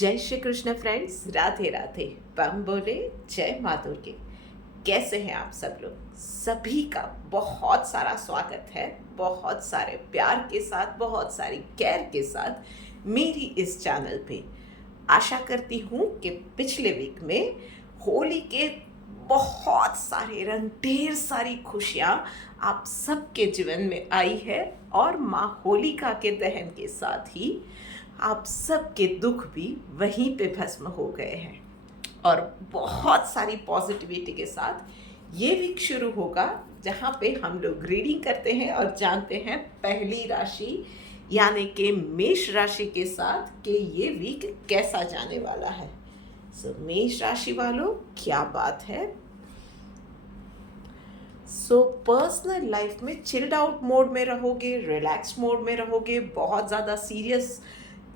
जय श्री कृष्ण फ्रेंड्स, राधे राधे। बम बोले, जय माँ दुर्गे। कैसे हैं आप सब लोग? सभी का बहुत सारा स्वागत है, बहुत सारे प्यार के साथ, बहुत सारी केयर के साथ मेरी इस चैनल पे। आशा करती हूँ कि पिछले वीक में होली के बहुत सारे रंग, ढेर सारी खुशियाँ आप सबके जीवन में आई है और माँ होलिका के दहन के साथ ही आप सबके दुख भी वहीं पे भस्म हो गए हैं और बहुत सारी पॉजिटिविटी के साथ ये वीक शुरू होगा जहाँ पे हम लोग रीडिंग करते हैं और जानते हैं पहली राशि यानी कि मेष राशि के साथ कि ये वीक कैसा जाने वाला है। मेष राशि वालों, क्या बात है। पर्सनल लाइफ में चिल्ड आउट मोड में रहोगे, रिलैक्स मोड में रहोगे, बहुत ज़्यादा सीरियस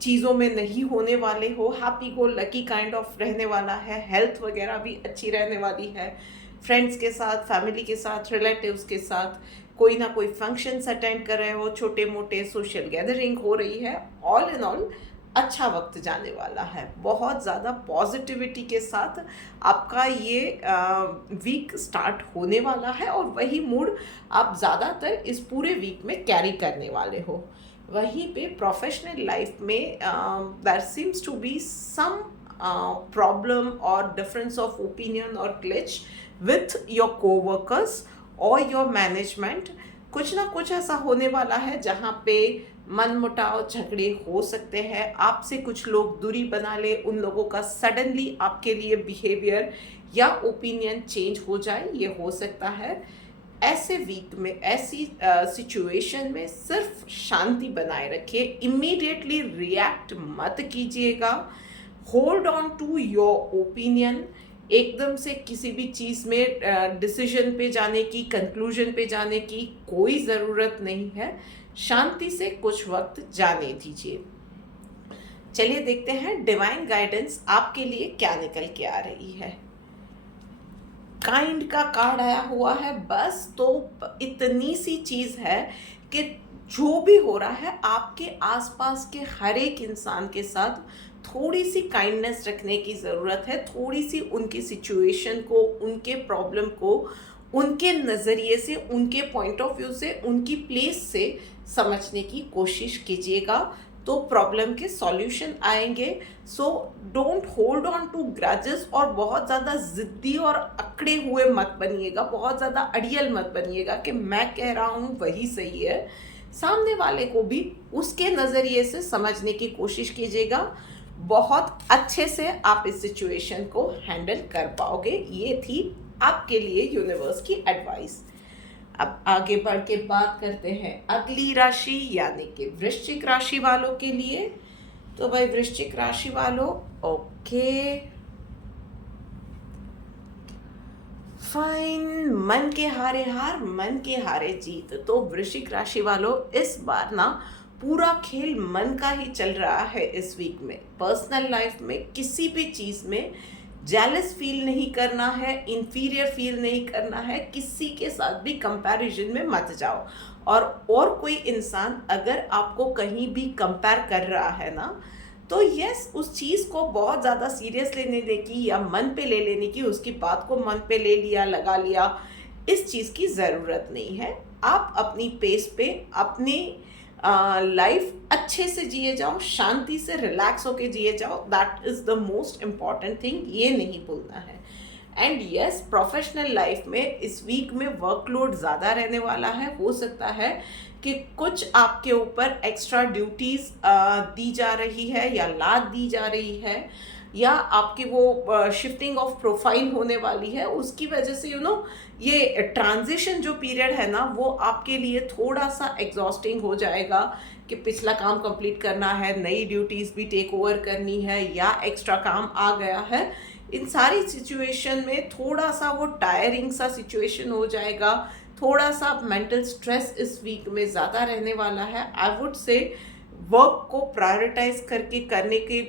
चीज़ों में नहीं होने वाले हो, happy go lucky kind of रहने वाला है। हेल्थ वगैरह भी अच्छी रहने वाली है। फ्रेंड्स के साथ, फैमिली के साथ, रिलेटिव्स के साथ कोई ना कोई फंक्शंस अटेंड कर रहे हो, छोटे मोटे सोशल गैदरिंग हो रही है। ऑल इन ऑल अच्छा वक्त जाने वाला है। बहुत ज़्यादा पॉजिटिविटी के साथ आपका ये वीक स्टार्ट होने वाला है और वही मूड आप ज़्यादातर इस पूरे वीक में कैरी करने वाले हो। वहीं पे प्रोफेशनल लाइफ में there seems to be some problem और डिफरेंस ऑफ ओपिनियन और ग्लिच विथ योर कोवर्कर्स और योर मैनेजमेंट। कुछ ना कुछ ऐसा होने वाला है जहाँ पे मन मुटाव, झगड़े हो सकते हैं। आपसे कुछ लोग दूरी बना ले, उन लोगों का सडनली आपके लिए बिहेवियर या ओपिनियन चेंज हो जाए, ये हो सकता है। ऐसे वीक में, ऐसी सिचुएशन में सिर्फ शांति बनाए रखिए, इमीडिएटली रिएक्ट मत कीजिएगा। Hold on to your opinion. एकदम से किसी भी चीज़ में डिसीजन पे जाने की, कंक्लूजन पे जाने की कोई ज़रूरत नहीं है। शांति से कुछ वक्त जाने दीजिए। चलिए देखते हैं डिवाइन गाइडेंस आपके लिए क्या निकल के आ रही है। काइंड का कार्ड आया हुआ है। बस तो इतनी सी चीज़ है कि जो भी हो रहा है आपके आसपास के हर एक इंसान के साथ थोड़ी सी काइंडनेस रखने की ज़रूरत है। थोड़ी सी उनकी सिचुएशन को, उनके प्रॉब्लम को उनके नज़रिए से, उनके पॉइंट ऑफ व्यू से, उनकी प्लेस से समझने की कोशिश कीजिएगा, तो प्रॉब्लम के सॉल्यूशन आएंगे। So don't hold on to grudges और बहुत ज़्यादा ज़िद्दी और अकड़े हुए मत बनिएगा, बहुत ज़्यादा अड़ियल मत बनिएगा कि मैं कह रहा हूँ वही सही है। सामने वाले को भी उसके नज़रिए से समझने की कोशिश कीजिएगा। बहुत अच्छे से आप इस सिचुएशन को हैंडल कर पाओगे। ये थी आपके लिए यूनिवर्स की एडवाइस। अब आगे बढ़ के बात करते हैं अगली राशि यानी कि वृश्चिक राशि वालों के लिए। तो भाई वृश्चिक राशि वालों, ओके फाइन। मन के हारे हार, मन के हारे जीत। तो वृश्चिक राशि वालों, इस बार ना पूरा खेल मन का ही चल रहा है इस वीक में। पर्सनल लाइफ में किसी भी चीज़ में जेलस फील नहीं करना है, इन्फीरियर फील नहीं करना है, किसी के साथ भी कंपैरिजन में मत जाओ। और कोई इंसान अगर आपको कहीं भी कंपेयर कर रहा है ना, तो यस, उस चीज़ को बहुत ज़्यादा सीरियस लेने दे की या मन पे ले लेने की, उसकी बात को मन पे ले लिया, लगा लिया, इस चीज़ की ज़रूरत नहीं है। आप अपनी पेस पे अपनी लाइफ अच्छे से जिए जाओ, शांति से रिलैक्स होके जिए जाओ। That is the most important thing, ये नहीं भूलना है। एंड यस, प्रोफेशनल लाइफ में इस वीक में वर्कलोड ज़्यादा रहने वाला है। हो सकता है कि कुछ आपके ऊपर एक्स्ट्रा ड्यूटीज़ दी जा रही है या लाद दी जा रही है, या आपकी वो शिफ्टिंग ऑफ प्रोफाइल होने वाली है। उसकी वजह से ये ट्रांजिशन जो पीरियड है ना, वो आपके लिए थोड़ा सा एग्जॉस्टिंग हो जाएगा कि पिछला काम कंप्लीट करना है, नई ड्यूटीज़ भी टेक ओवर करनी है, या एक्स्ट्रा काम आ गया है। इन सारी सिचुएशन में थोड़ा सा वो टायरिंग सा सिचुएशन हो जाएगा। थोड़ा सा मेंटल स्ट्रेस इस वीक में ज़्यादा रहने वाला है। आई वुड से वर्क को प्रायोरिटाइज करके करने के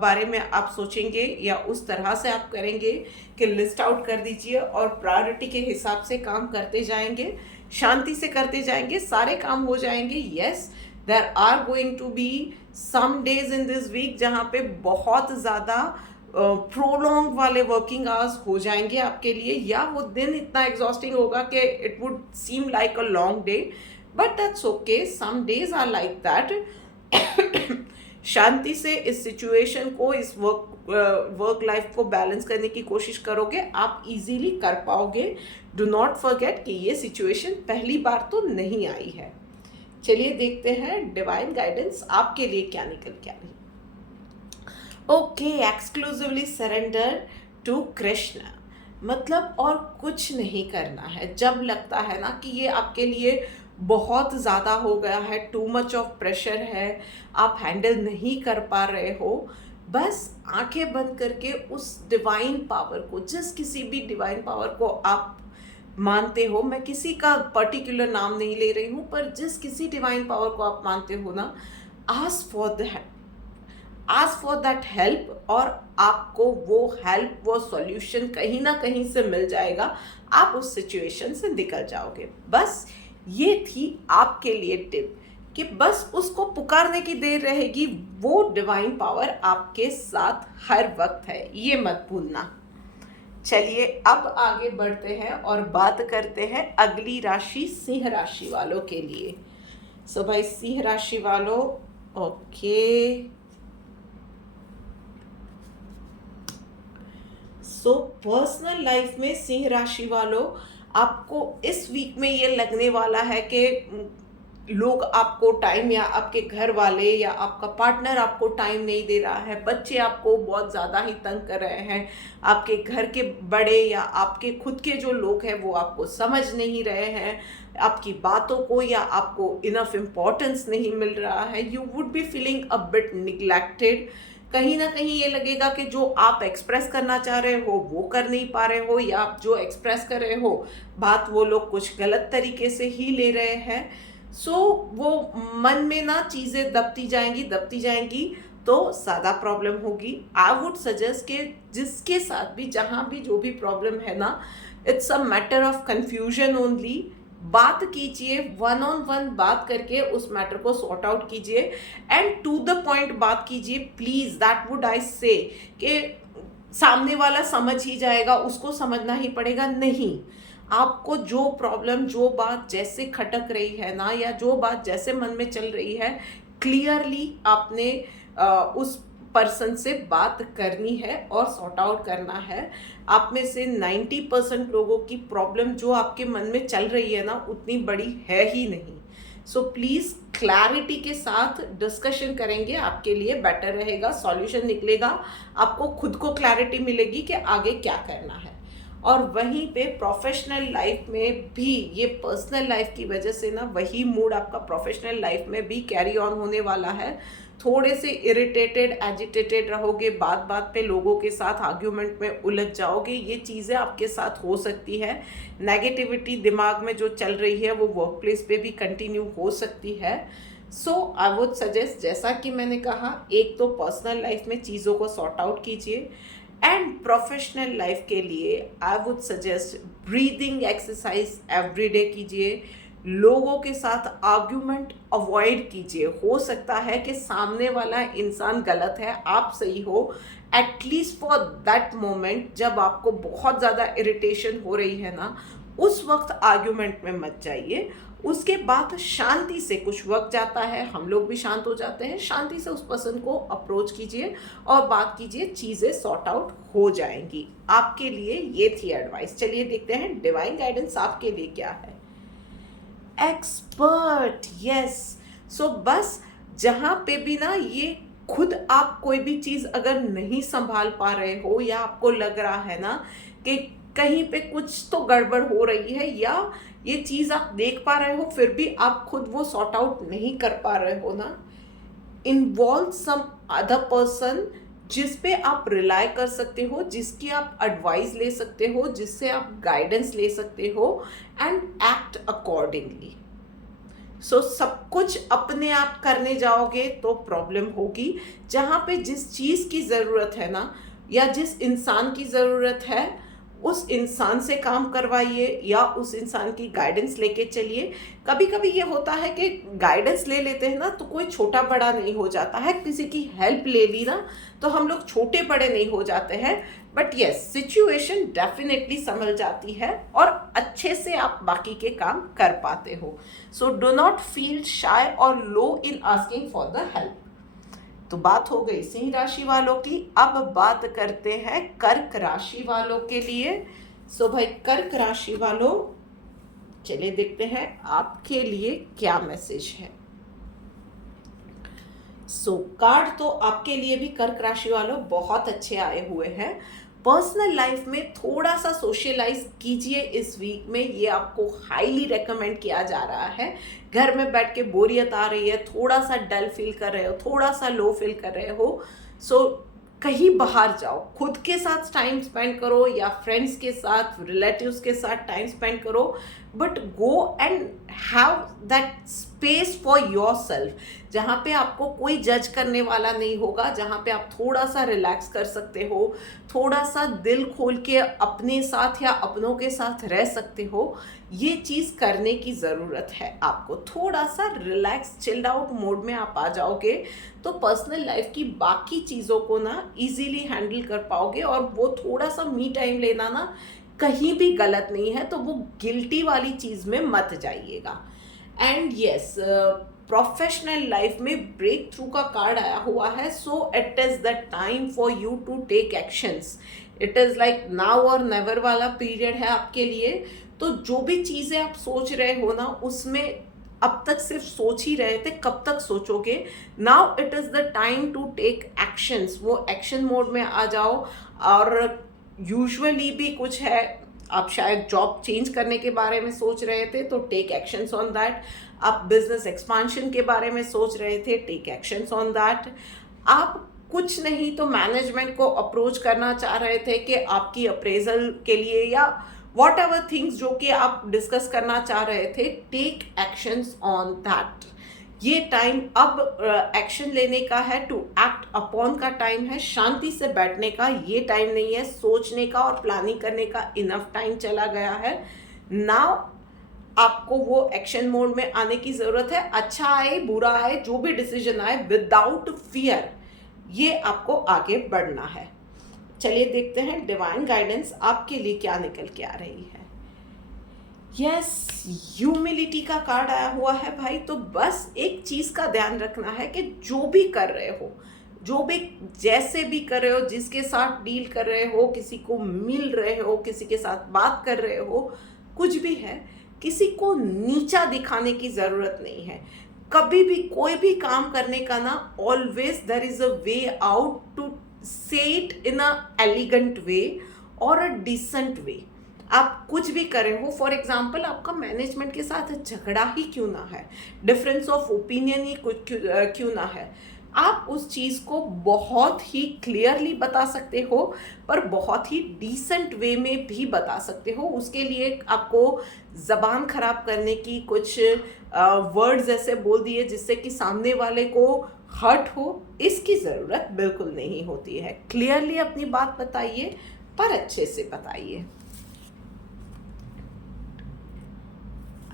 बारे में आप सोचेंगे, या उस तरह से आप करेंगे कि लिस्ट आउट कर दीजिए और प्रायोरिटी के हिसाब से काम करते जाएंगे, शांति से करते जाएंगे, सारे काम हो जाएंगे। Yes, there are going to be some days in this week जहाँ पे बहुत ज़्यादा प्रोलॉन्ग वाले वर्किंग आवर्स हो जाएंगे आपके लिए, या वो दिन इतना एग्जॉस्टिंग होगा कि it would seem like a long day, but that's okay, some days are like that. शांति से इस सिचुएशन को, इस वर्क लाइफ को बैलेंस करने की कोशिश करोगे, आप इजीली कर पाओगे। डू नॉट फॉरगेट कि ये सिचुएशन पहली बार तो नहीं आई है। चलिए देखते हैं डिवाइन गाइडेंस आपके लिए क्या निकल के आ रही। Okay, exclusively surrender to Krishna, मतलब और कुछ नहीं करना है। जब लगता है ना कि ये आपके लिए बहुत ज़्यादा हो गया है, टू मच ऑफ प्रेशर है, आप हैंडल नहीं कर पा रहे हो, बस आंखें बंद करके उस डिवाइन पावर को, जिस किसी भी डिवाइन पावर को आप मानते हो, मैं किसी का पर्टिकुलर नाम नहीं ले रही हूँ, पर जिस किसी डिवाइन पावर को आप मानते हो ना, आस्क फॉर दैट हेल्प, और आपको वो हेल्प, वो सॉल्यूशन कहीं ना कहीं से मिल जाएगा, आप उस सिचुएशन से निकल जाओगे। बस ये थी आपके लिए टिप कि बस उसको पुकारने की देर रहेगी, वो डिवाइन पावर आपके साथ हर वक्त है, ये मत भूलना। चलिए अब आगे बढ़ते हैं और बात करते हैं अगली राशि सिंह राशि वालों के लिए। सो भाई सिंह राशि वालों, ओके, सो पर्सनल लाइफ में सिंह राशि वालों, आपको इस वीक में ये लगने वाला है कि लोग आपको टाइम, या आपके घर वाले या आपका पार्टनर आपको टाइम नहीं दे रहा है, बच्चे आपको बहुत ज़्यादा ही तंग कर रहे हैं, आपके घर के बड़े या आपके खुद के जो लोग हैं वो आपको समझ नहीं रहे हैं, आपकी बातों को या आपको इनफ इम्पोर्टेंस नहीं मिल रहा है। You would be feeling a bit neglected. कहीं ना कहीं ये लगेगा कि जो आप एक्सप्रेस करना चाह रहे हो वो कर नहीं पा रहे हो, या आप जो एक्सप्रेस कर रहे हो बात वो लोग कुछ गलत तरीके से ही ले रहे हैं। सो वो मन में ना चीज़ें दबती जाएंगी तो ज़्यादा प्रॉब्लम होगी। आई वुड सजेस्ट कि जिसके साथ भी, जहाँ भी जो भी प्रॉब्लम है ना, it's a matter of confusion only. बात कीजिए, वन ऑन वन बात करके उस मैटर को सॉर्ट आउट कीजिए, एंड टू द पॉइंट बात कीजिए प्लीज़। दैट वुड आई से कि सामने वाला समझ ही जाएगा, उसको समझना ही पड़ेगा, नहीं। आपको जो प्रॉब्लम, जो बात जैसे खटक रही है ना, या जो बात जैसे मन में चल रही है, क्लियरली आपने उस पर्सन से बात करनी है और सॉर्ट आउट करना है। आप में से 90% लोगों की प्रॉब्लम जो आपके मन में चल रही है ना, उतनी बड़ी है ही नहीं। सो प्लीज़ क्लैरिटी के साथ डिस्कशन करेंगे, आपके लिए बेटर रहेगा, सॉल्यूशन निकलेगा, आपको खुद को क्लैरिटी मिलेगी कि आगे क्या करना है। और वहीं पे प्रोफेशनल लाइफ में भी, ये पर्सनल लाइफ की वजह से ना, वही मूड आपका प्रोफेशनल लाइफ में भी कैरी ऑन होने वाला है। थोड़े से इरिटेटेड, एजिटेटेड रहोगे, बात बात पे लोगों के साथ आर्ग्यूमेंट में उलझ जाओगे, ये चीज़ें आपके साथ हो सकती है। नेगेटिविटी दिमाग में जो चल रही है वो वर्क प्लेस पे भी कंटिन्यू हो सकती है। सो आई वुड सजेस्ट, जैसा कि मैंने कहा, एक तो पर्सनल लाइफ में चीज़ों को सॉर्ट आउट कीजिए, एंड प्रोफेशनल लाइफ के लिए I would suggest breathing exercise every day कीजिए। लोगों के साथ आर्ग्यूमेंट अवॉइड कीजिए। हो सकता है कि सामने वाला इंसान गलत है, आप सही हो, एटलीस्ट फॉर दैट मोमेंट जब आपको बहुत ज़्यादा इरिटेशन हो रही है ना, उस वक्त आर्ग्यूमेंट में मत जाइए। उसके बाद शांति से, कुछ वक्त जाता है, हम लोग भी शांत हो जाते हैं, शांति से उस पर्सन को अप्रोच कीजिए और बात कीजिए, चीज़ें सॉर्ट आउट हो जाएंगी। आपके लिए ये थी एडवाइस। चलिए देखते हैं डिवाइन गाइडेंस आपके लिए क्या है। Expert, yes. सो बस जहाँ पे भी ना, ये खुद आप कोई भी चीज़ अगर नहीं संभाल पा रहे हो, या आपको लग रहा है ना कि कहीं पे कुछ तो गड़बड़ हो रही है, या ये चीज़ आप देख पा रहे हो फिर भी आप खुद वो सॉर्ट आउट नहीं कर पा रहे हो ना, इन्वॉल्व सम अदर पर्सन जिस पे आप रिलाय कर सकते हो, जिसकी आप एडवाइस ले सकते हो, जिससे आप गाइडेंस ले सकते हो, एंड एक्ट अकॉर्डिंगली। सो सब कुछ अपने आप करने जाओगे तो प्रॉब्लम होगी। जहाँ पे जिस चीज़ की ज़रूरत है ना, या जिस इंसान की ज़रूरत है, उस इंसान से काम करवाइए या उस इंसान की गाइडेंस लेके चलिए। कभी कभी ये होता है कि गाइडेंस ले लेते हैं ना तो कोई छोटा बड़ा नहीं हो जाता है, किसी की हेल्प ले ली ना तो हम लोग छोटे बड़े नहीं हो जाते हैं। बट यस, सिचुएशन डेफिनेटली संभल जाती है और अच्छे से आप बाकी के काम कर पाते हो। So do not feel shy और low in asking for the help. तो बात हो गई सिंह राशि वालों की। अब बात करते हैं कर्क राशि वालों के लिए। सो भाई कर्क राशि वालों, चलिए देखते हैं आपके लिए क्या मैसेज है। सो कार्ड तो आपके लिए भी कर्क राशि वालों बहुत अच्छे आए हुए हैं। पर्सनल लाइफ में थोड़ा सा सोशलाइज कीजिए इस वीक में, ये आपको हाईली रेकमेंड किया जा रहा है। घर में बैठ के बोरियत आ रही है, थोड़ा सा डल फील कर रहे हो, थोड़ा सा लो फील कर रहे हो, सो कहीं बाहर जाओ, खुद के साथ टाइम स्पेंड करो या फ्रेंड्स के साथ, रिलेटिव्स के साथ टाइम स्पेंड करो, but go and have that space for your self, जहाँ पे आपको कोई जज करने वाला नहीं होगा, जहाँ पे आप थोड़ा सा रिलैक्स कर सकते हो, थोड़ा सा दिल खोल के अपने साथ या अपनों के साथ रह सकते हो। ये चीज़ करने की ज़रूरत है आपको। थोड़ा सा रिलैक्स चिल्ड आउट मोड में आप आ जाओगे तो पर्सनल लाइफ की बाकी चीज़ों को ना इजीली हैंडल कर पाओगे। और वो थोड़ा सा मी टाइम लेना ना कहीं भी गलत नहीं है, तो वो गिल्टी वाली चीज़ में मत जाइएगा। एंड यस, प्रोफेशनल लाइफ में ब्रेक थ्रू का कार्ड आया हुआ है। So it is the time for you to take actions. It is like now और नेवर वाला पीरियड है आपके लिए। तो जो भी चीज़ें आप सोच रहे हो ना, उसमें अब तक सिर्फ सोच ही रहे थे, कब तक सोचोगे। Now it is the time to take actions. वो एक्शन मोड में आ जाओ। और यूजुअली भी कुछ है, आप शायद जॉब चेंज करने के बारे में सोच रहे थे तो टेक एक्शंस ऑन दैट। आप बिजनेस एक्सपांशन के बारे में सोच रहे थे, टेक एक्शंस ऑन दैट। आप कुछ नहीं तो मैनेजमेंट को अप्रोच करना चाह रहे थे कि आपकी अप्रेजल के लिए या वॉट एवर थिंग्स जो कि आप डिस्कस करना चाह रहे थे, टेक एक्शंस ऑन दैट। ये टाइम अब एक्शन लेने का है, टू एक्ट अपॉन का टाइम है, शांति से बैठने का ये टाइम नहीं है, सोचने का और प्लानिंग करने का इनफ टाइम चला गया है। नाउ आपको वो एक्शन मोड में आने की ज़रूरत है। अच्छा आए बुरा आए, जो भी डिसीजन आए, विदाउट फियर ये आपको आगे बढ़ना है। चलिए देखते हैं डिवाइन गाइडेंस आपके लिए क्या निकल के आ रही है। यस, ह्यूमिलिटी का कार्ड आया हुआ है भाई। तो बस एक चीज़ का ध्यान रखना है कि जो भी कर रहे हो, जो भी जैसे भी कर रहे हो, जिसके साथ डील कर रहे हो, किसी को मिल रहे हो, किसी के साथ बात कर रहे हो, कुछ भी है, किसी को नीचा दिखाने की ज़रूरत नहीं है। कभी भी कोई भी काम करने का ना, always there is a way out to say it in a elegant way और अ डिसेंट वे। आप कुछ भी करें हो, फॉर एग्जाम्पल आपका मैनेजमेंट के साथ झगड़ा ही क्यों ना है, डिफरेंस ऑफ ओपिनियन ही कुछ क्यों ना है, आप उस चीज़ को बहुत ही क्लियरली बता सकते हो, पर बहुत ही डिसेंट वे में भी बता सकते हो। उसके लिए आपको ज़बान खराब करने की, कुछ वर्ड्स ऐसे बोल दिए जिससे कि सामने वाले को हर्ट हो, इसकी ज़रूरत बिल्कुल नहीं होती है। क्लियरली अपनी बात बताइए, पर अच्छे से बताइए।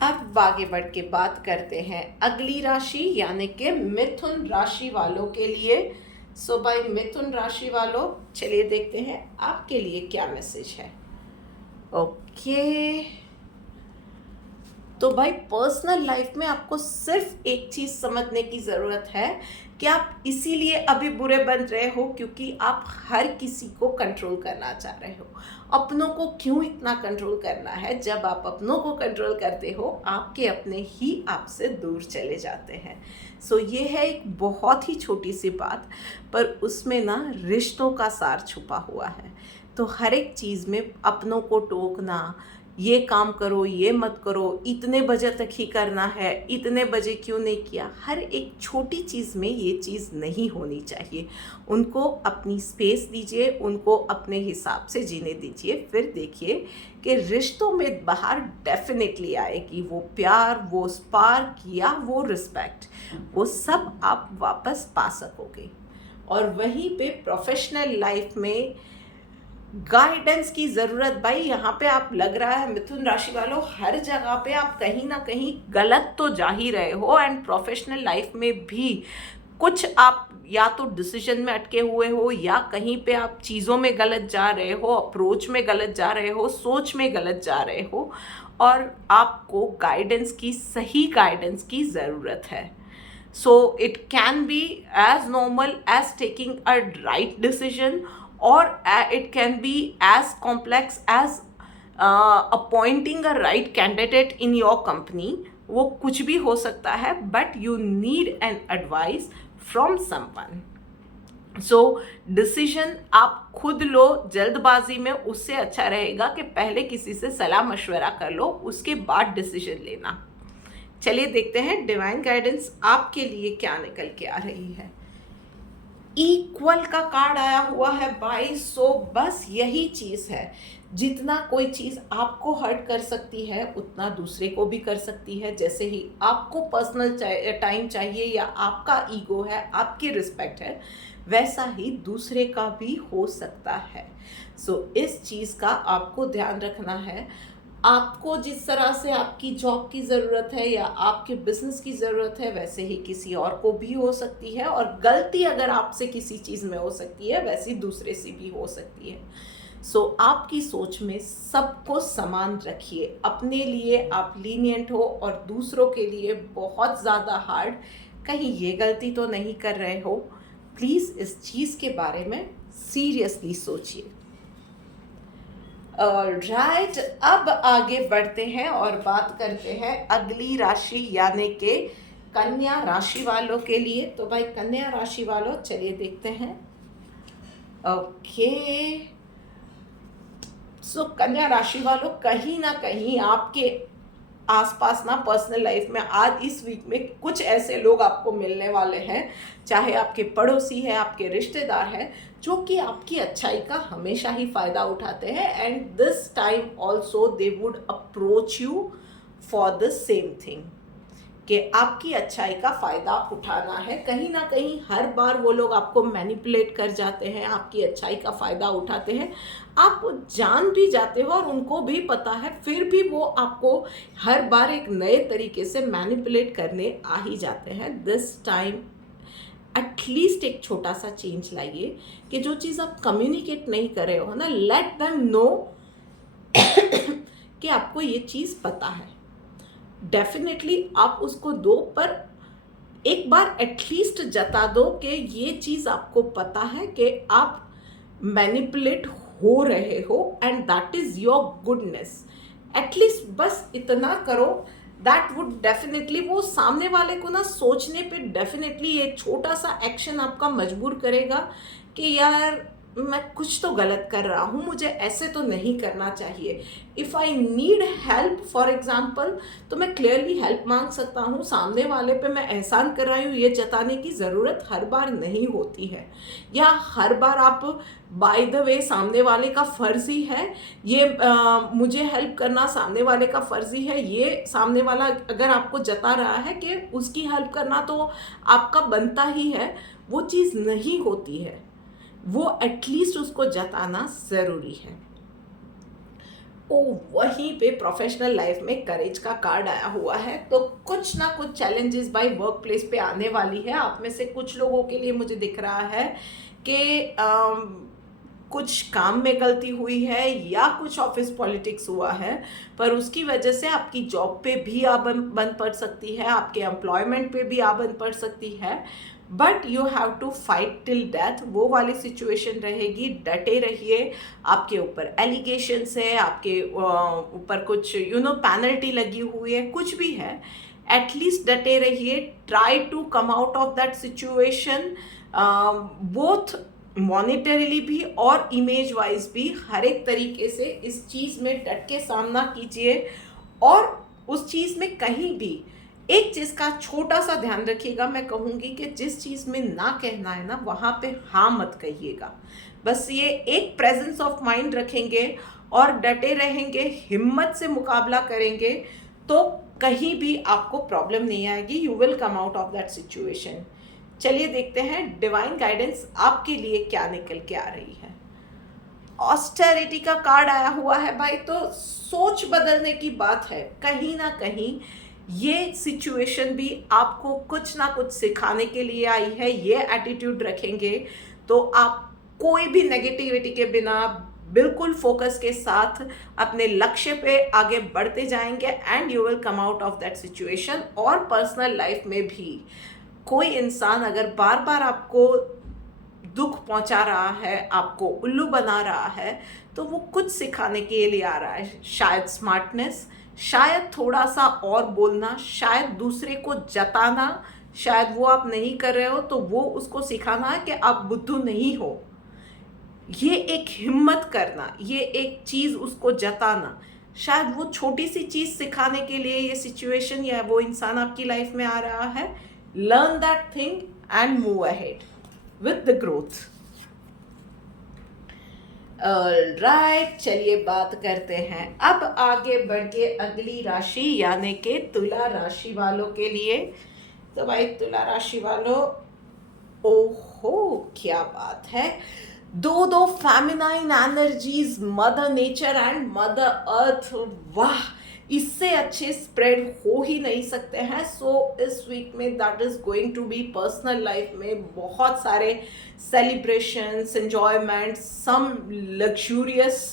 अब आगे बढ़ के बात करते हैं अगली राशि यानी कि मिथुन राशि वालों के लिए। सो भाई मिथुन राशि वालों, चलिए देखते हैं आपके लिए क्या मैसेज है। ओके, तो भाई पर्सनल लाइफ में आपको सिर्फ एक चीज़ समझने की ज़रूरत है कि आप इसीलिए अभी बुरे बन रहे हो क्योंकि आप हर किसी को कंट्रोल करना चाह रहे हो। अपनों को क्यों इतना कंट्रोल करना है? जब आप अपनों को कंट्रोल करते हो, आपके अपने ही आपसे दूर चले जाते हैं। सो ये है एक बहुत ही छोटी सी बात, पर उसमें ना रिश्तों का सार छुपा हुआ है। तो हर एक चीज़ में अपनों को टोकना, ये काम करो, ये मत करो, इतने बजे तक ही करना है, इतने बजे क्यों नहीं किया, हर एक छोटी चीज़ में ये चीज़ नहीं होनी चाहिए। उनको अपनी स्पेस दीजिए, उनको अपने हिसाब से जीने दीजिए, फिर देखिए कि रिश्तों में बाहर डेफिनेटली आएगी वो प्यार, वो स्पार्क या वो रिस्पेक्ट, वो सब आप वापस पा सकोगे। और वहीं पे प्रोफेशनल लाइफ में गाइडेंस की ज़रूरत भाई, यहाँ पे आप लग रहा है मिथुन राशि वालों हर जगह पे आप कहीं ना कहीं गलत तो जा ही रहे हो, एंड प्रोफेशनल लाइफ में भी कुछ आप या तो डिसीजन में अटके हुए हो, या कहीं पे आप चीज़ों में गलत जा रहे हो, अप्रोच में गलत जा रहे हो, सोच में गलत जा रहे हो, और आपको गाइडेंस की, सही गाइडेंस की ज़रूरत है. So it can be as normal as taking a right decision, or it can be as complex as appointing a right candidate in your company. वो कुछ भी हो सकता है, but you need an advice from someone. So decision आप खुद लो जल्दबाजी में, उससे अच्छा रहेगा कि पहले किसी से सलाह मशवरा कर लो, उसके बाद डिसीजन लेना. चलिए देखते हैं डिवाइन गाइडेंस आपके लिए क्या निकल के आ रही है. इक्वल का कार्ड आया हुआ है भाई. सो बस यही चीज़ है, जितना कोई चीज़ आपको हर्ट कर सकती है उतना दूसरे को भी कर सकती है. जैसे ही आपको पर्सनल टाइम चाहिए, या आपका ईगो है, आपकी रिस्पेक्ट है, वैसा ही दूसरे का भी हो सकता है. सो इस चीज़ का आपको ध्यान रखना है. आपको जिस तरह से आपकी जॉब की ज़रूरत है या आपके बिजनेस की ज़रूरत है, वैसे ही किसी और को भी हो सकती है, और गलती अगर आपसे किसी चीज़ में हो सकती है, वैसी दूसरे से भी हो सकती है. सो आपकी सोच में सबको समान रखिए. अपने लिए आप लीनियंट हो, और दूसरों के लिए बहुत ज़्यादा हार्ड. कहीं ये गलती तो नहीं कर रहे हो. प्लीज़ इस चीज़ के बारे में सीरियसली सोचिए. राइट, अब आगे बढ़ते हैं और बात करते हैं अगली राशि यानी कि कन्या राशि वालों के लिए. तो भाई कन्या राशि वालों, चलिए देखते हैं. ओके, सो कन्या राशि वालों, कहीं ना कहीं आपके आसपास ना पर्सनल लाइफ में आज इस वीक में कुछ ऐसे लोग आपको मिलने वाले हैं, चाहे आपके पड़ोसी हैं, आपके रिश्तेदार हैं, जो कि आपकी अच्छाई का हमेशा ही फ़ायदा उठाते हैं. And this time also they would approach you for the same thing, कि आपकी अच्छाई का फ़ायदा उठाना है. कहीं ना कहीं हर बार वो लोग आपको मैनिपुलेट कर जाते हैं, आपकी अच्छाई का फ़ायदा उठाते हैं. आप जान भी जाते हो और उनको भी पता है, फिर भी वो आपको हर बार एक नए तरीके से मैनिपुलेट करने आ ही जाते हैं. दिस टाइम एटलीस्ट एक छोटा सा चेंज लाइए, कि जो चीज़ आप कम्युनिकेट नहीं कर रहे हो ना, लेट देम नो कि आपको ये चीज़ पता है. डेफिनेटली आप उसको दो, पर एक बार एटलीस्ट जता दो कि ये चीज़ आपको पता है कि आप मैनिपुलेट हो रहे हो, and that is your goodness. At least बस इतना करो. दैट वुड डेफिनेटली, वो सामने वाले को ना सोचने पे डेफिनेटली ये छोटा सा एक्शन आपका मजबूर करेगा कि यार मैं कुछ तो गलत कर रहा हूँ, मुझे ऐसे तो नहीं करना चाहिए. If I need help for example, तो मैं क्लियरली हेल्प मांग सकता हूँ. सामने वाले पे मैं एहसान कर रही हूँ, ये जताने की ज़रूरत हर बार नहीं होती है, या हर बार आप बाय द वे सामने वाले का फ़र्ज़ ही है ये मुझे हेल्प करना, सामने वाले का फ़र्ज़ ही है ये. सामने वाला अगर आपको जता रहा है कि उसकी हेल्प करना तो आपका बनता ही है, वो चीज़ नहीं होती है. वो एटलीस्ट उसको जताना ज़रूरी है. ओ, वहीं पे प्रोफेशनल लाइफ में करेज का कार्ड आया हुआ है. तो कुछ ना कुछ चैलेंजेस बाय वर्क प्लेस पे आने वाली है. आप में से कुछ लोगों के लिए मुझे दिख रहा है कि कुछ काम में गलती हुई है, या कुछ ऑफिस पॉलिटिक्स हुआ है, पर उसकी वजह से आपकी जॉब पे भी आ बंद पड़ सकती है, आपके एम्प्लॉयमेंट पे भी आ बंद पड़ सकती है. But you have to fight till death. वो वाली सिचुएशन रहेगी. डटे रहिए. आपके ऊपर एलिगेशंस है, आपके ऊपर कुछ पेनल्टी लगी हुई है, कुछ भी है, एटलीस्ट डटे रहिए. Try to come out of that situation, both monetarily भी और इमेज वाइज भी. हर एक तरीके से इस चीज़ में डट के सामना कीजिए, और उस चीज़ में कहीं भी एक चीज़ का छोटा सा ध्यान रखिएगा. मैं कहूँगी कि जिस चीज़ में ना कहना है ना, वहाँ पे हाँ मत कहिएगा. बस ये एक प्रेजेंस ऑफ माइंड रखेंगे और डटे रहेंगे, हिम्मत से मुकाबला करेंगे, तो कहीं भी आपको प्रॉब्लम नहीं आएगी. You will come out of that situation. चलिए देखते हैं डिवाइन गाइडेंस आपके लिए क्या निकल के आ रही है. ऑस्टेरिटी का कार्ड आया हुआ है भाई, तो सोच बदलने की बात है। कहीं ना कहीं ये सिचुएशन भी आपको कुछ ना कुछ सिखाने के लिए आई है। ये एटीट्यूड रखेंगे तो आप कोई भी नेगेटिविटी के बिना बिल्कुल फोकस के साथ अपने लक्ष्य पे आगे बढ़ते जाएंगे and you will come out of that situation. और पर्सनल लाइफ में भी कोई इंसान अगर बार बार आपको दुख पहुंचा रहा है, आपको उल्लू बना रहा है, तो वो कुछ सिखाने के लिए आ रहा है। शायद स्मार्टनेस, शायद थोड़ा सा और बोलना, शायद दूसरे को जताना, शायद वो आप नहीं कर रहे हो तो वो उसको सिखाना है कि आप बुद्धू नहीं हो। ये एक हिम्मत करना, ये एक चीज़ उसको जताना, शायद वो छोटी सी चीज़ सिखाने के लिए ये सिचुएशन या वो इंसान आपकी लाइफ में आ रहा है। Learn that thing and move ahead with the growth. Right, चलिए बात करते हैं अब आगे बढ़ के अगली राशि यानी कि तुला राशि वालों के लिए। तो भाई तुला राशि वालों, ओहो क्या बात है, दो feminine energies, mother nature and mother earth, वाह, इससे अच्छे स्प्रेड हो ही नहीं सकते हैं। सो इस वीक में that is going to be personal life में बहुत सारे celebrations, enjoyment, some luxurious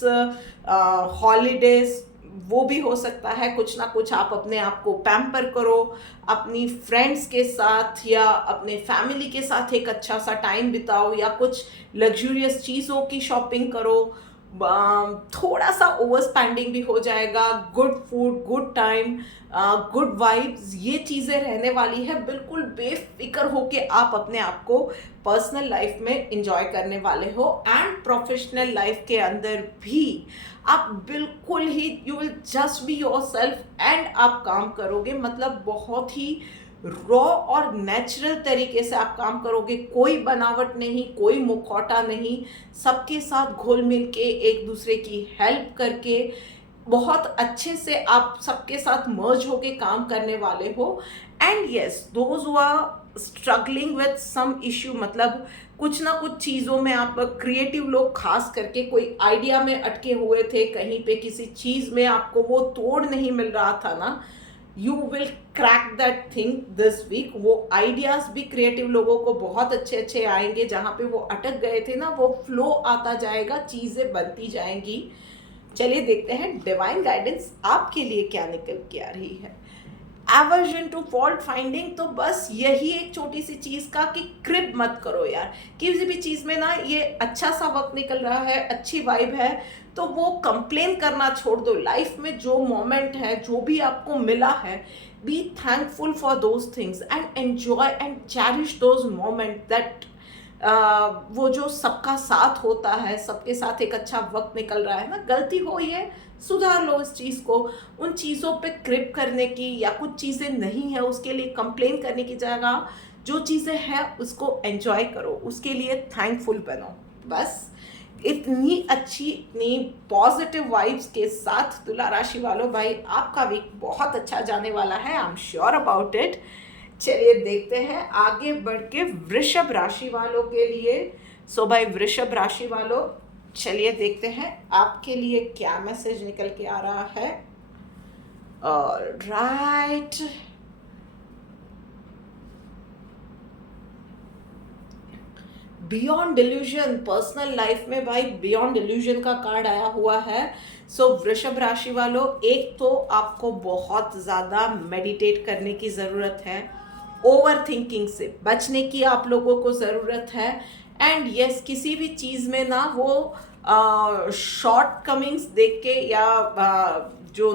holidays, वो भी हो सकता है। कुछ ना कुछ आप अपने आप को पैम्पर करो, अपनी फ्रेंड्स के साथ या अपने फैमिली के साथ एक अच्छा सा टाइम बिताओ, या कुछ लग्जूरियस चीज़ों की शॉपिंग करो। थोड़ा सा ओवर स्पेंडिंग भी हो जाएगा। Good food, good time, good vibes, ये चीज़ें रहने वाली है। बिल्कुल बेफिक्र होके आप अपने आप को पर्सनल लाइफ में इंजॉय करने वाले हो। एंड प्रोफेशनल लाइफ के अंदर भी आप बिल्कुल ही you will just be yourself and आप काम करोगे। मतलब बहुत ही रॉ और नेचुरल तरीके से आप काम करोगे। कोई बनावट नहीं, कोई मुखौटा नहीं, सबके साथ घुल मिल के एक दूसरे की हेल्प करके बहुत अच्छे से आप सबके साथ मर्ज होके काम करने वाले हो। And yes, those who are struggling with some issue, मतलब कुछ ना कुछ चीज़ों में आप क्रिएटिव लोग खास करके कोई आइडिया में अटके हुए थे, कहीं पे किसी चीज़ में आपको वो तोड़ नहीं मिल रहा था ना, you will crack that thing this week. वो आइडियाज भी क्रिएटिव लोगों को बहुत अच्छे अच्छे आएंगे। जहाँ पे वो अटक गए थे ना, वो फ्लो आता जाएगा, चीज़ें बनती जाएंगी। चलिए देखते हैं डिवाइन गाइडेंस आपके लिए क्या निकल के आ रही है। एवर्जन टू फॉल्ट फाइंडिंग, तो बस यही एक छोटी सी चीज़ का कि क्रिप मत करो यार। किसी भी चीज़ में ना ये अच्छा सा वक्त निकल रहा है, अच्छी वाइब है, तो वो कंप्लेन करना छोड़ दो। लाइफ में जो मोमेंट है, जो भी आपको मिला है, be thankful for those things and enjoy and cherish those moment that वो जो सबका साथ होता है, सबके साथ एक अच्छा वक्त निकल रहा है ना। गलती हो ये सुधार लो इस चीज़ को। उन चीज़ों पे क्रिप करने की या कुछ चीज़ें नहीं है उसके लिए कंप्लेन करने की जगह जो चीज़ें हैं उसको एंजॉय करो, उसके लिए थैंकफुल बनो। बस इतनी अच्छी, इतनी पॉजिटिव वाइब्स के साथ तुला राशि वालों, भाई आपका वीक बहुत अच्छा जाने वाला है, I am sure about it. चलिए देखते हैं आगे बढ़ के वृषभ राशि वालों के लिए। सो भाई वृषभ राशि वालों, चलिए देखते हैं आपके लिए क्या मैसेज निकल के आ रहा है। Right, beyond delusion, personal life में भाई बियॉन्ड डिल्यूजन का कार्ड आया हुआ है। सो वृषभ राशि वालों, एक तो आपको बहुत ज़्यादा मेडिटेट करने की ज़रूरत है, ओवर थिंकिंग से बचने की आप लोगों को ज़रूरत है। एंड यस, किसी भी चीज़ में ना वो शॉर्ट कमिंग्स देख के या जो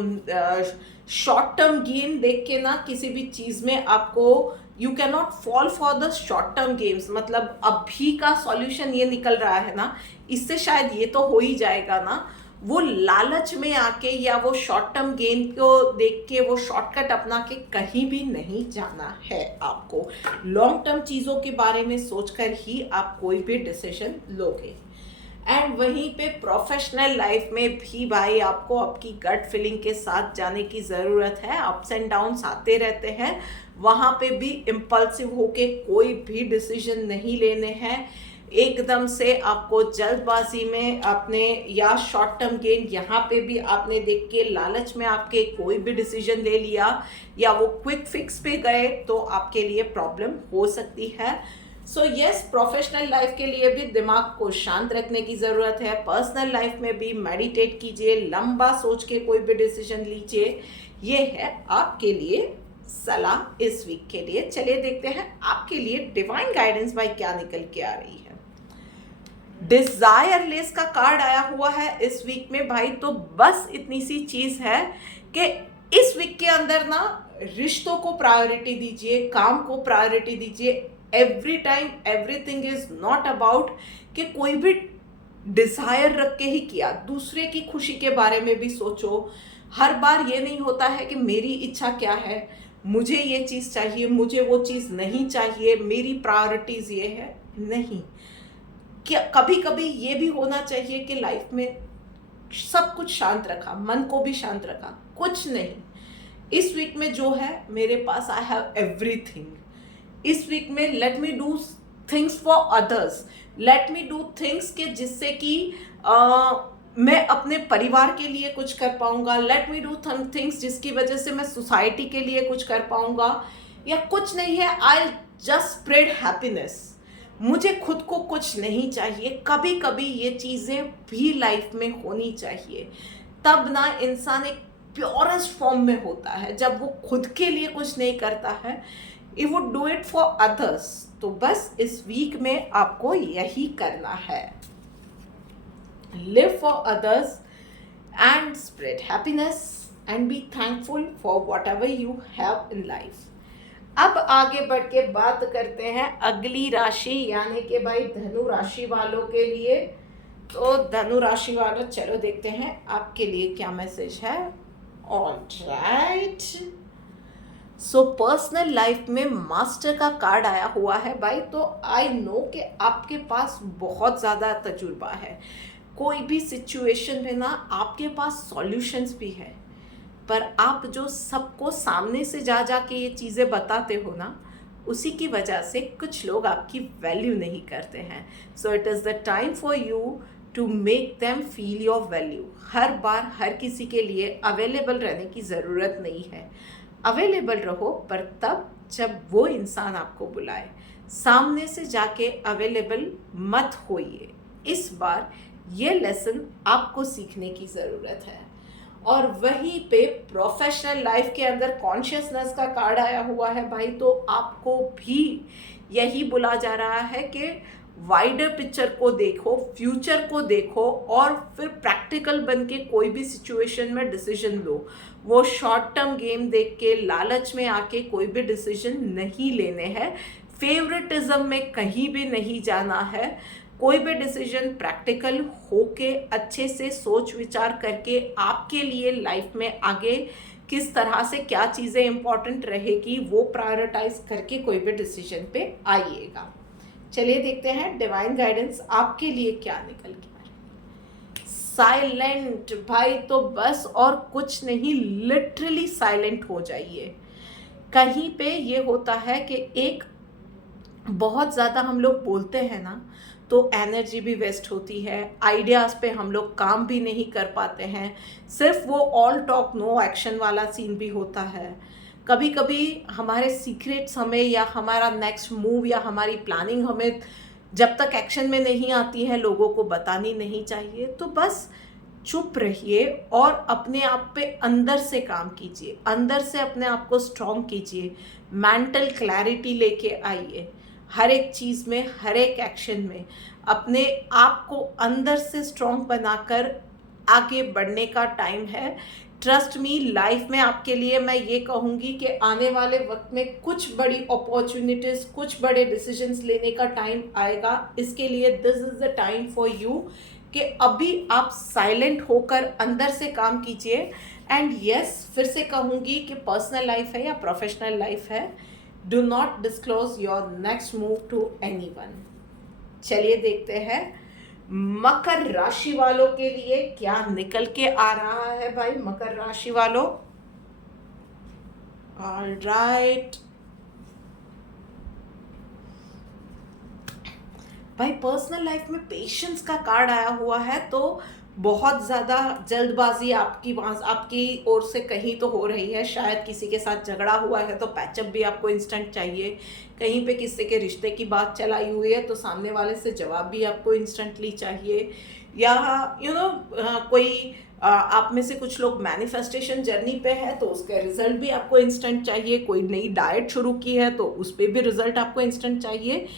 शॉर्ट टर्म गेम देख के ना किसी भी चीज़ में आपको you can not fall for the short term games. मतलब अभी का सॉल्यूशन ये निकल रहा है ना, इससे शायद ये तो हो ही जाएगा ना, वो लालच में आके या वो शॉर्ट टर्म गेम को देख के वो शॉर्टकट अपना के कहीं भी नहीं जाना है। आपको लॉन्ग टर्म चीज़ों के बारे में सोचकर ही आप कोई भी डिसीजन लोगे। एंड वहीं पे प्रोफेशनल लाइफ में भी भाई आपको आपकी गट फीलिंग के साथ जाने की ज़रूरत है। अप्स एंड डाउन्स आते रहते हैं, वहाँ पे भी इम्पल्सिव होके कोई भी डिसीजन नहीं लेने हैं। एकदम से आपको जल्दबाजी में अपने या शॉर्ट टर्म गेन, यहाँ पे भी आपने देख के लालच में आपके कोई भी डिसीजन ले लिया या वो क्विक फिक्स पे गए तो आपके लिए प्रॉब्लम हो सकती है। सो यस, प्रोफेशनल लाइफ के लिए भी दिमाग को शांत रखने की ज़रूरत है। पर्सनल लाइफ में भी मेडिटेट कीजिए, लंबा सोच के कोई भी डिसीजन लीजिए। ये है आपके लिए सलाह इस वीक के लिए। चलिए देखते हैं आपके लिए डिवाइन गाइडेंस भाई क्या निकल के आ रही है। डिजायरलेस का कार्ड आया हुआ है इस वीक में भाई। तो बस इतनी सी चीज है कि इस वीक के अंदर ना रिश्तों को प्रायोरिटी दीजिए, काम को प्रायोरिटी दीजिए। Every time everything is not about कि कोई भी डिजायर रख के ही किया, दूसरे की खुशी के बारे में भी सोचो। हर बार ये नहीं होता है कि मेरी इच्छा क्या है, मुझे ये चीज़ चाहिए, मुझे वो चीज़ नहीं चाहिए, मेरी प्रायोरिटीज़ ये है। नहीं, क्या कभी कभी ये भी होना चाहिए कि लाइफ में सब कुछ शांत रखा, मन को भी शांत रखा, कुछ नहीं। इस वीक में जो है मेरे पास आई हैव एवरीथिंग। इस वीक में let me do things for others, let me do things के जिससे कि मैं अपने परिवार के लिए कुछ कर पाऊंगा। लेट मी डू थिंग्स जिसकी वजह से मैं सोसाइटी के लिए कुछ कर पाऊंगा। या कुछ नहीं है, आई जस्ट स्प्रेड हैप्पीनेस। मुझे खुद को कुछ नहीं चाहिए। कभी कभी ये चीज़ें भी लाइफ में होनी चाहिए, तब ना इंसान एक प्योरेस्ट फॉर्म में होता है। जब वो खुद के लिए कुछ नहीं करता है, it would do it for others. तो बस इस वीक में आपको यही करना है, live for others and spread happiness and be thankful for whatever you have in life। अब आगे बढ़ के बात करते हैं अगली राशि यानी कि भाई धनु राशि वालों के लिए। तो धनु राशि वालों, चलो देखते हैं आपके लिए क्या मैसेज है। ऑलराइट, सो पर्सनल लाइफ में मास्टर का कार्ड आया हुआ है भाई। तो आई नो कि आपके पास बहुत ज़्यादा तजुर्बा है। कोई भी सिचुएशन में ना आपके पास सॉल्यूशंस भी है, पर आप जो सबको सामने से जा जा के ये चीज़ें बताते हो ना, उसी की वजह से कुछ लोग आपकी वैल्यू नहीं करते हैं। So it is the time for you to make them feel your value. हर बार हर किसी के लिए अवेलेबल रहने की ज़रूरत नहीं है। अवेलेबल रहो, पर तब जब वो इंसान आपको बुलाए। सामने से जाके अवेलेबल मत होइए। इस बार ये लेसन आपको सीखने की ज़रूरत है। और वहीं पे प्रोफेशनल लाइफ के अंदर कॉन्शियसनेस का कार्ड आया हुआ है भाई। तो आपको भी यही बोला जा रहा है कि वाइडर पिक्चर को देखो, फ्यूचर को देखो और फिर प्रैक्टिकल बन के कोई भी सिचुएशन में डिसीजन लो। वो शॉर्ट टर्म गेम देख के लालच में आके कोई भी डिसीजन नहीं लेने हैं। फेवरेटिज्म में कहीं भी नहीं जाना है। कोई भी डिसीजन प्रैक्टिकल होके अच्छे से सोच विचार करके आपके लिए लाइफ में आगे किस तरह से क्या चीज़ें इंपॉर्टेंट रहेगी वो प्रायोरिटाइज करके कोई भी डिसीजन पे आइएगा। चलिए देखते हैं डिवाइन गाइडेंस आपके लिए क्या निकल के आ रहा है। साइलेंट भाई, तो बस और कुछ नहीं, लिटरली साइलेंट हो जाइए। कहीं पे ये होता है कि एक बहुत ज़्यादा हम लोग बोलते हैं ना, तो एनर्जी भी वेस्ट होती है, आइडियाज़ पे हम लोग काम भी नहीं कर पाते हैं। सिर्फ वो ऑल टॉक नो एक्शन वाला सीन भी होता है। कभी कभी हमारे सीक्रेट्स हमें या हमारा नेक्स्ट मूव या हमारी प्लानिंग हमें जब तक एक्शन में नहीं आती है लोगों को बतानी नहीं चाहिए। तो बस चुप रहिए और अपने आप पे अंदर से काम कीजिए, अंदर से अपने आप को स्ट्रॉन्ग कीजिए, मेंटल क्लैरिटी लेके आइए। हर एक चीज़ में, हर एक एक्शन में अपने आप को अंदर से स्ट्रॉन्ग बनाकर आगे बढ़ने का टाइम है। ट्रस्ट मी, लाइफ में आपके लिए मैं ये कहूँगी कि आने वाले वक्त में कुछ बड़ी अपॉर्चुनिटीज़, कुछ बड़े डिसीजंस लेने का टाइम आएगा। इसके लिए this is the time for you कि अभी आप साइलेंट होकर अंदर से काम कीजिए। एंड यस, फिर से कहूँगी कि पर्सनल लाइफ है या प्रोफेशनल लाइफ है, do not disclose your next move to anyone. चलिए देखते हैं मकर राशि वालों के लिए क्या निकल के आ रहा है भाई। मकर राशि वालों, ऑलराइट, भाई पर्सनल लाइफ में पेशेंस का कार्ड आया हुआ है, तो बहुत ज़्यादा जल्दबाजी आपकी वहाँ आपकी ओर से कहीं तो हो रही है। शायद किसी के साथ झगड़ा हुआ है तो पैचअप भी आपको इंस्टेंट चाहिए, कहीं पे किसी के रिश्ते की बात चलाई हुई है तो सामने वाले से जवाब भी आपको इंस्टेंटली चाहिए, या कोई आप में से कुछ लोग मैनिफेस्टेशन जर्नी पे है तो उसका रिजल्ट भी आपको इंस्टेंट चाहिए, कोई नई डाइट शुरू की है तो उस पर भी रिजल्ट आपको इंस्टेंट चाहिए।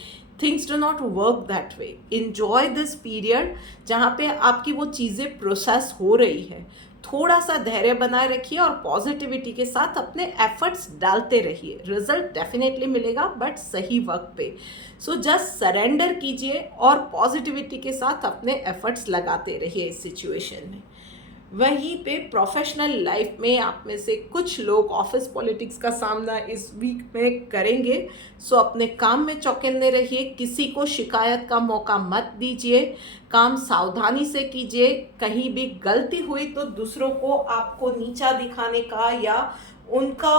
Things do not work that way. Enjoy this period जहाँ पे आपकी वो चीज़ें प्रोसेस हो रही है। थोड़ा सा धैर्य बनाए रखिए और पॉजिटिविटी के साथ अपने एफर्ट्स डालते रहिए। रिजल्ट डेफिनेटली मिलेगा बट सही वक्त पे। सो जस्ट सरेंडर कीजिए और पॉजिटिविटी के साथ अपने एफर्ट्स लगाते रहिए इस सिचुएशन में। वहीं पे प्रोफेशनल लाइफ में आप में से कुछ लोग ऑफिस पॉलिटिक्स का सामना इस वीक में करेंगे। सो अपने काम में चौकन्ने रहिए, किसी को शिकायत का मौका मत दीजिए, काम सावधानी से कीजिए। कहीं भी गलती हुई तो दूसरों को आपको नीचा दिखाने का या उनका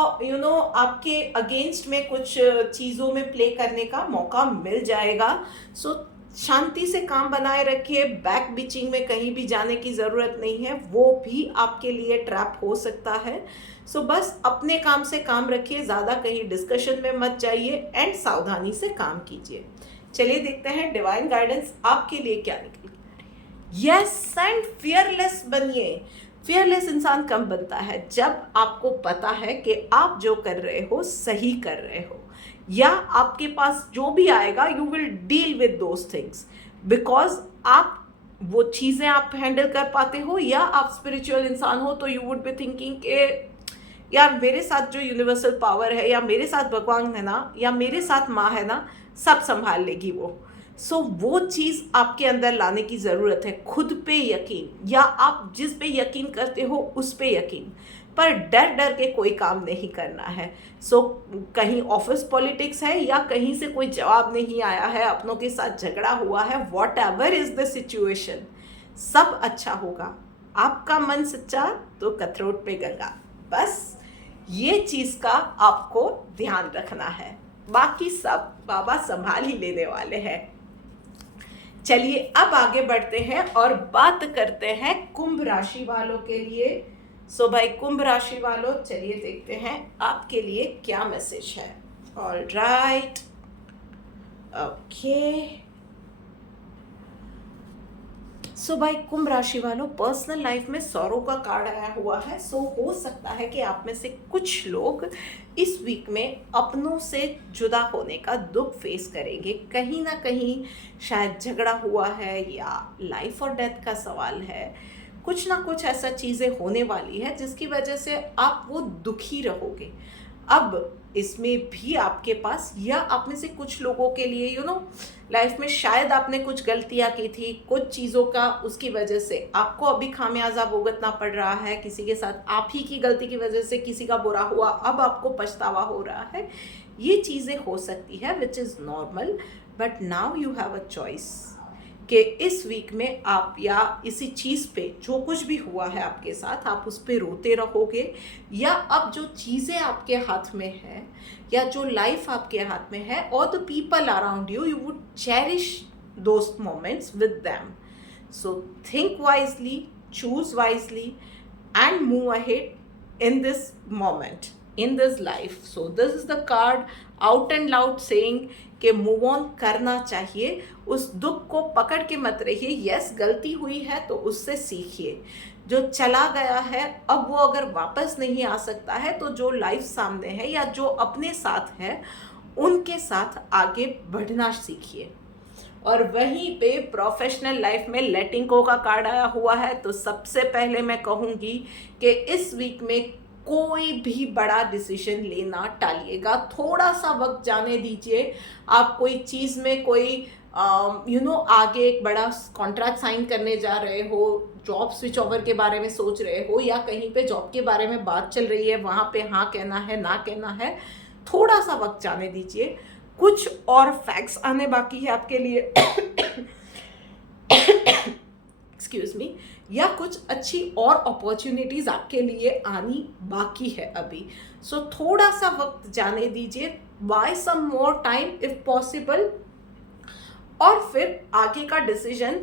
आपके अगेंस्ट में कुछ चीज़ों में प्ले करने का मौका मिल जाएगा। सो शांति से काम बनाए रखिए। बैक बिचिंग में कहीं भी जाने की ज़रूरत नहीं है, वो भी आपके लिए ट्रैप हो सकता है। सो बस अपने काम से काम रखिए, ज़्यादा कहीं डिस्कशन में मत जाइए एंड सावधानी से काम कीजिए। चलिए देखते हैं डिवाइन गाइडेंस आपके लिए क्या निकली। यस एंड फियरलेस बनिए। फियरलेस इंसान कब बनता है? जब आपको पता है कि आप जो कर रहे हो सही कर रहे हो, या आपके पास जो भी आएगा you will deal with those things, because आप वो चीज़ें आप हैंडल कर पाते हो, या आप स्पिरिचुअल इंसान हो तो यू वुड बी थिंकिंग कि यार मेरे साथ जो यूनिवर्सल पावर है, या मेरे साथ भगवान है ना, या मेरे साथ माँ है ना, सब संभाल लेगी वो। सो वो चीज़ आपके अंदर लाने की ज़रूरत है। खुद पे यकीन, या आप जिस पे यकीन करते हो उस पे यकीन, पर डर डर के कोई काम नहीं करना है। सो कहीं ऑफिस पॉलिटिक्स है या कहीं से कोई जवाब नहीं आया है, अपनों के साथ झगड़ा हुआ है, what ever is the situation, सब अच्छा होगा। आपका मन सच्चा तो कथरोट पे गंगा। बस ये चीज़ का आपको ध्यान रखना है, बाकी सब बाबा संभाल ही लेने वाले हैं। चलिए अब आगे बढ़ते हैं और बात करते हैं कुंभ राशि वालों के लिए। सो भाई कुंभ राशि वालों, चलिए देखते हैं आपके लिए क्या मैसेज है। All right, okay. सो भाई कुंभ राशि वालों, पर्सनल लाइफ में सौरों का कार्ड आया हुआ है। सो हो सकता है कि आप में से कुछ लोग इस वीक में अपनों से जुदा होने का दुख फेस करेंगे। कहीं ना कहीं शायद झगड़ा हुआ है या लाइफ और डेथ का सवाल है, कुछ ना कुछ ऐसा चीज़ें होने वाली है जिसकी वजह से आप वो दुखी रहोगे। अब इसमें भी आपके पास, या आप में से कुछ लोगों के लिए लाइफ में शायद आपने कुछ गलतियां की थी, कुछ चीज़ों का उसकी वजह से आपको अभी खामियाजा भुगतना पड़ रहा है। किसी के साथ आप ही की गलती की वजह से किसी का बुरा हुआ, अब आपको पछतावा हो रहा है। ये चीज़ें हो सकती है which is normal, but now you have a choice कि इस वीक में आप या इसी चीज़ पे जो कुछ भी हुआ है आपके साथ, आप उस पर रोते रहोगे, या अब जो चीज़ें आपके हाथ में है या जो लाइफ आपके हाथ में है, और the people around you, you would cherish those moments with them. So think wisely, choose wisely and move ahead in this moment, in this life. So this is the card out and loud saying कि move on करना चाहिए। उस दुख को पकड़ के मत रहिए। यस, गलती हुई है तो उससे सीखिए। जो चला गया है अब वो अगर वापस नहीं आ सकता है, तो जो लाइफ सामने है या जो अपने साथ है उनके साथ आगे बढ़ना सीखिए। और वहीं पे प्रोफेशनल लाइफ में लेटिंग गो का कार्ड आया हुआ है। तो सबसे पहले मैं कहूँगी कि इस वीक में कोई भी बड़ा डिसीजन लेना टालिएगा, थोड़ा सा वक्त जाने दीजिए। आप कोई चीज़ में कोई आगे एक बड़ा कॉन्ट्रैक्ट साइन करने जा रहे हो, जॉब स्विच ओवर के बारे में सोच रहे हो, या कहीं पे जॉब के बारे में बात चल रही है, वहाँ पे हाँ कहना है ना कहना है, थोड़ा सा वक्त जाने दीजिए। कुछ और फैक्ट्स आने बाकी है आपके लिए एक्सक्यूज मी, या कुछ अच्छी और अपॉर्चुनिटीज आपके लिए आनी बाकी है अभी। सो थोड़ा सा वक्त जाने दीजिए, buy some more time if possible. और फिर आगे का डिसीजन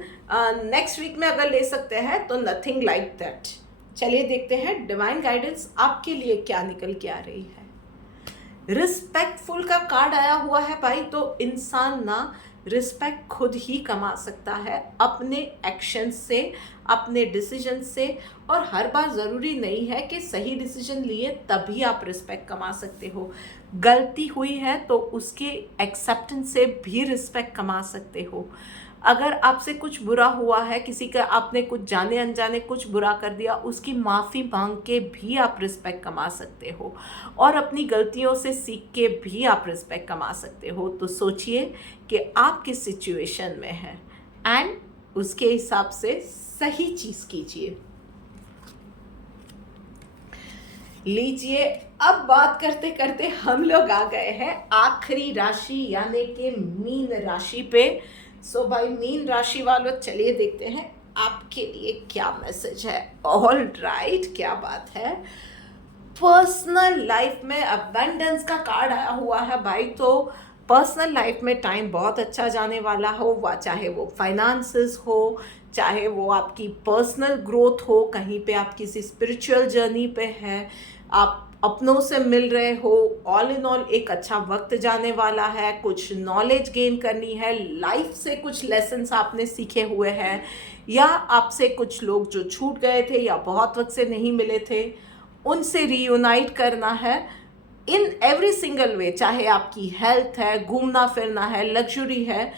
नेक्स्ट वीक में अगर ले सकते हैं तो नथिंग लाइक दैट। चलिए देखते हैं डिवाइन गाइडेंस आपके लिए क्या निकल के आ रही है। रिस्पेक्टफुल का कार्ड आया हुआ है भाई, तो इंसान ना रिस्पेक्ट खुद ही कमा सकता है अपने एक्शन से, अपने डिसीजन से। और हर बार ज़रूरी नहीं है कि सही डिसीजन लिए तभी आप रिस्पेक्ट कमा सकते हो। गलती हुई है तो उसके एक्सेप्टेंस से भी रिस्पेक्ट कमा सकते हो। अगर आपसे कुछ बुरा हुआ है, किसी का आपने कुछ जाने अनजाने कुछ बुरा कर दिया, उसकी माफ़ी मांग के भी आप रिस्पेक्ट कमा सकते हो और अपनी गलतियों से सीख के भी आप रिस्पेक्ट कमा सकते हो। तो सोचिए कि आप किस सिचुएशन में हैं एंड उसके हिसाब से सही चीज़ कीजिए। लीजिए, अब बात करते करते हम लोग आ गए हैं आखिरी राशि यानी कि मीन राशि पे। सो भाई मीन राशि वालों, चलिए देखते हैं आपके लिए क्या मैसेज है। ऑल राइट, क्या बात है। पर्सनल लाइफ में अबंडेंस का कार्ड आया हुआ है भाई, तो पर्सनल लाइफ में टाइम बहुत अच्छा जाने वाला हो, चाहे वो फाइनेंसेस हो, चाहे वो आपकी पर्सनल ग्रोथ हो, कहीं पे आप किसी स्पिरिचुअल जर्नी पे हैं, आप अपनों से मिल रहे हो। ऑल इन ऑल एक अच्छा वक्त जाने वाला है, कुछ नॉलेज गेन करनी है, लाइफ से कुछ लेसन्स आपने सीखे हुए हैं, या आपसे कुछ लोग जो छूट गए थे या बहुत वक्त से नहीं मिले थे उनसे रीयूनाइट करना है इन एवरी सिंगल वे। चाहे आपकी हेल्थ है, घूमना फिरना है, लग्जरी है,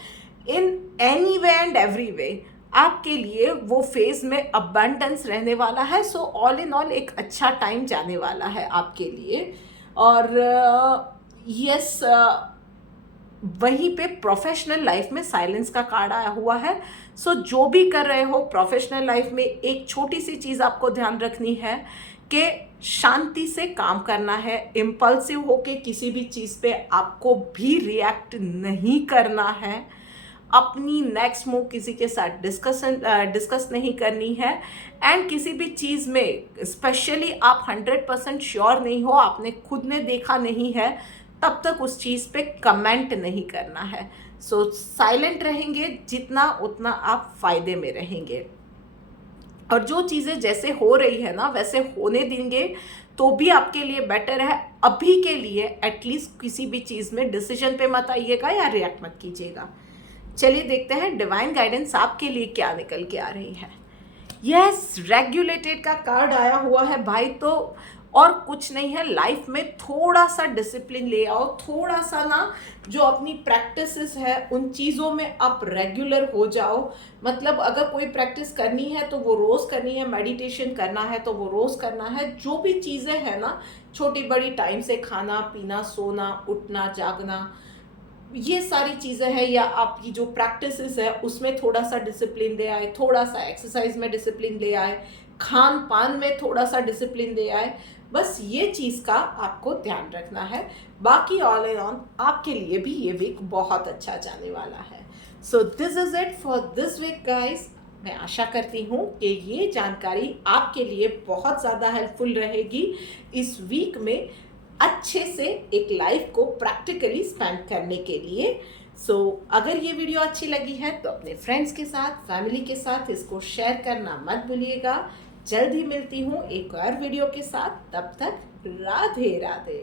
in any way and every way आपके लिए वो फेज में अबंडेंस रहने वाला है। सो ऑल इन ऑल एक अच्छा टाइम जाने वाला है आपके लिए। और यस, वहीं पे प्रोफेशनल लाइफ में साइलेंस का कार्ड आया हुआ है। सो जो भी कर रहे हो प्रोफेशनल लाइफ में, एक छोटी सी चीज़ आपको ध्यान रखनी है कि शांति से काम करना है। इम्पल्सिव होके किसी भी चीज़ पे आपको भी रिएक्ट नहीं करना है। अपनी नेक्स्ट मूव किसी के साथ डिस्कस नहीं करनी है। एंड किसी भी चीज़ में स्पेशली आप 100% श्योर नहीं हो, आपने खुद ने देखा नहीं है, तब तक उस चीज़ पे कमेंट नहीं करना है। सो साइलेंट रहेंगे जितना उतना आप फायदे में रहेंगे। और जो चीज़ें जैसे हो रही है ना वैसे होने देंगे तो भी आपके लिए बेटर है। अभी के लिए एटलीस्ट किसी भी चीज़ में डिसीजन पे मत आइएगा या रिएक्ट मत कीजिएगा। चलिए देखते हैं डिवाइन गाइडेंस आपके लिए क्या निकल के आ रही है। यस, रेगुलेटेड का कार्ड आया हुआ है भाई, तो और कुछ नहीं है, लाइफ में थोड़ा सा डिसिप्लिन ले आओ, थोड़ा सा ना जो अपनी प्रैक्टिसेस है उन चीज़ों में आप रेगुलर हो जाओ। मतलब अगर कोई प्रैक्टिस करनी है तो वो रोज़ करनी है, मेडिटेशन करना है तो वो रोज़ करना है। जो भी चीज़ें हैं ना छोटी बड़ी, टाइम से खाना पीना, सोना उठना जागना, ये सारी चीज़ें हैं, या आपकी जो प्रैक्टिसेस है उसमें थोड़ा सा डिसिप्लिन ले आए, थोड़ा सा एक्सरसाइज में डिसिप्लिन ले आए, खान पान में थोड़ा सा डिसिप्लिन ले आए। बस ये चीज़ का आपको ध्यान रखना है। बाकी ऑल इन ऑल आपके लिए भी ये वीक बहुत अच्छा जाने वाला है। So this is it for this week guys. मैं आशा करती हूँ कि ये जानकारी आपके लिए बहुत ज़्यादा हेल्पफुल रहेगी इस वीक में अच्छे से एक लाइफ को प्रैक्टिकली स्पेंड करने के लिए। सो अगर ये वीडियो अच्छी लगी है तो अपने फ्रेंड्स के साथ, फैमिली के साथ इसको शेयर करना मत भूलिएगा। जल्द ही मिलती हूँ एक और वीडियो के साथ, तब तक राधे राधे।